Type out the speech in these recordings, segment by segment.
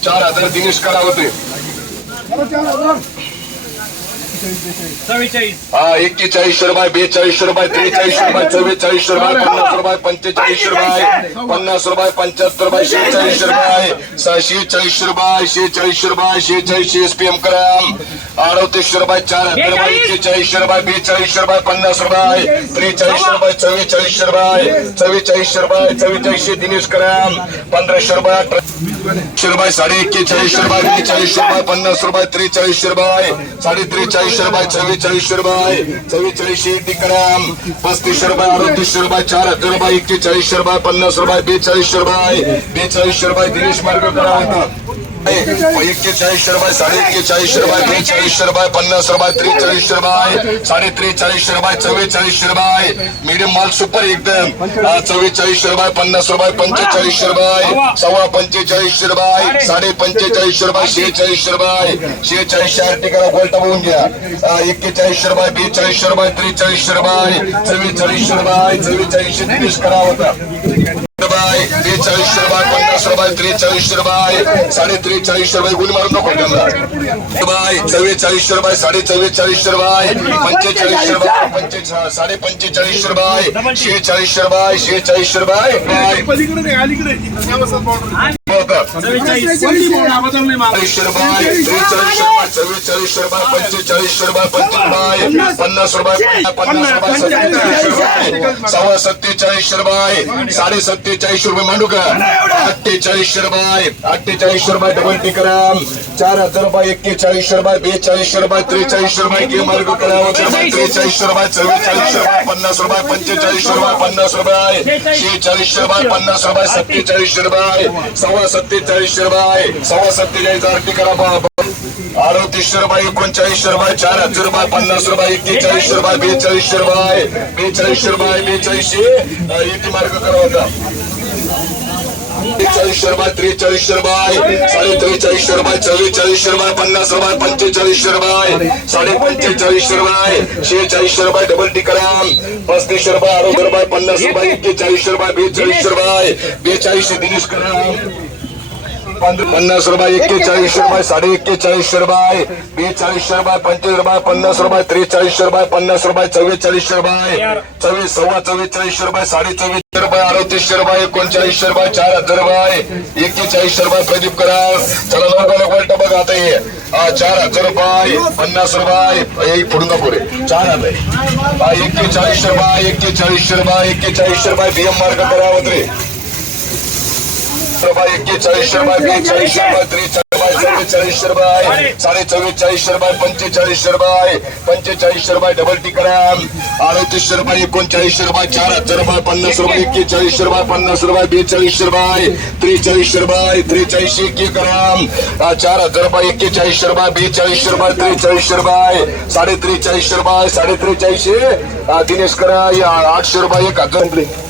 चार हजार दिनेश करावते हा एक्केचाळीस रुपये बेचाळीस रुपये त्रेचाळीस रुपये चव्वेचाळीस रुपये पन्नास रुपये पंचेचाळीस रुपये पन्नास रुपये पंच्याहत्तर रुपये शेहेचाळीस रुपये सहाशे चाळीस रुपये शेहेचाळीस रुपये शेहेचाळीस एस पी एम ग्राम अडतीस रुपये चार रुपये एक्केचाळीस रुपये बेचाळीस रुपये पन्नास रुपये त्रेचाळीस रुपये चव्वेचाळीस रुपये चव्वेचाळीस रुपये चव्वेचाळीसशे दिनेश ग्राम पंधराशे रुपये अठराशे रुपये साडे एक्केचाळीस रुपये बेचाळीस रुपये पन्नास रुपये त्रेचाळीस रुपये साडे त्रेचाळीस रुपये चव्वेचाळीस रुपये चव्वेचाळीसशे ग्राम पस्तीस रुपये अडतीस रुपये चार हजार रुपये एक्केचाळीस रुपये पन्नास रुपये बेचाळीस रुपये बेचाळीस रुपये दिनेश मार्ग करा एक्केचाळीस रुपये साडे एक्केचाळीस रुपये बेचाळीस रुपये पन्नास रुपये त्रेचाळीस रुपये साडे त्रेचाळीस रुपये चव्वेचाळीस शरबाय मिडियम माल सुपर एकदम. चव्वेचाळीस रुपये पन्नास रुपये पंचेचाळीस रुपये सव्वा पंचेचाळीस रुपये साडे पंचेचाळीस रुपये शेहेचाळीस रुपये शेहेचाळीस आर्टिकल गोल्टा बघून घ्या. एक्केचाळीस रुपये बेचाळीस रुपये त्रेचाळीस शरबाय चव्वेचाळीस रुपये चव्वेचाळीस करा होता. शरबाय बेचाळीस रुपये पन्नास रुपये त्रेचाळीस रुपये साडे त्रेचाळीस रुपये गुण मारून नको त्यांना. रुपये चव्वेचाळीस रुपये साडे चव्वेचाळीस रुपये पंचेचाळीस रुपये पंचे साडे पंचेचाळीस रुपये शेहेचाळीस रुपये शेहेचाळीस रुपये रुपये. पलीकडे नाही चाळीस रुपये त्रेचाळीस रुपये चव्वेचाळीस रुपये पंचेचाळीस रुपये पंचेचाळीस पन्नास. रुपये पन्नास रुपये सत्तेचाळीस रुपये सव्वा सत्तेचाळीस रुपये साडे सत्तेचाळीस रुपये मांडू का अठ्ठेचाळीस रुपये अठ्ठेचाळीस रुपये डबल टिकराम चार हजार रुपये एक्केचाळीस रुपये बेचाळीस रुपये त्रेचाळीस रुपये के मार्ग करावं त्रेचाळीस रुपये चव्वेचाळीस रुपये पन्नास रुपये पंचेचाळीस रुपये पन्नास रुपये शेहेचाळीस रुपये पन्नास रुपये सत्तेचाळीस रुपये सव्वा सत्तेचाळीस रुपये सव्वा सत्तेचाळीस आरती करा बाबा अडतीस रुपये एकोणचाळीस रुपये चार हजार रुपये पन्नास रुपये एक्केचाळीस रुपये बेचाळीस रुपये बेचाळीस रुपये बेचाळीसशे एटी मार्ग करा होता. त्रेचाळीस रुपये त्रेचाळीस रुपये साडे त्रेचाळीस रुपये चव्वेचाळीस रुपये पन्नास रुपये पंचेचाळीस रुपये साडे पंचेचाळीस रुपये शेहेचाळीस रुपये डबल टिकराम पस्तीस रुपये अडोद रुपये पन्नास रुपये एक्केचाळीस रुपये बेचाळीस रुपये बेचाळीस दिनेश कराम पन्नास रुपये एक्केचाळीस रुपये साडे एक्केचाळीस रुपये बेचाळीस रुपये पंचवीस रुपये पन्नास रुपये त्रेचाळीस रुपये पन्नास रुपये चव्वेचाळीस रुपये चव्वीस सव्वा चव्वेचाळीस रुपये साडे चव्वेचाळीस रुपये अडतीस रुपये एकोणचाळीस रुपये चार हजार रुपये एक्केचाळीस रुपये प्रदीप करा चला लवकर लवकर बघ आता हे. चार हजार रुपये पन्नास रुपये हे नको रे चार हजार. एक्केचाळीस रुपये एक्केचाळीस रुपये एक्केचाळीस रुपये बीएम मार्ग करावत रे रुपये एक्केचाळीस रुपये बेचाळीस रुपये त्रेचाळीस रुपये चव्वेचाळीस रुपये साडे चव्वेचाळीस रुपये पंचेचाळीस रुपये पंचेचाळीस रुपये डबल टिकराम अडतीसशे रुपये एकोणचाळीस रुपये चार हजार रुपये पन्नास रुपये एक्केचाळीस रुपये पन्नास रुपये बेचाळीस रुपये त्रेचाळीस रुपये त्रेचाळीस एक ग्राम चार हजार रुपये एक्केचाळीस रुपये बेचाळीस रुपये त्रेचाळीस रुपये साडे त्रेचाळीस रुपये साडे त्रेचाळीसशे दिनेश करा या आठशे रुपये एक हजार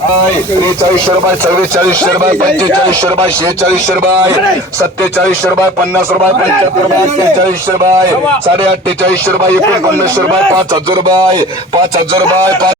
त्रेचाळीस रुपये चव्वेचाळीस रुपये पंचेचाळीस रुपये शेहेचाळीस रुपये सत्तेचाळीसशे रुपये पन्नास रुपये पंच्याहत्तर रुपये अठ्ठेचाळीस रुपये साडे अठ्ठेचाळीसशे रुपये एकोणपन्नास रुपये पाच हजार रुपये पाच हजार रुपये पाच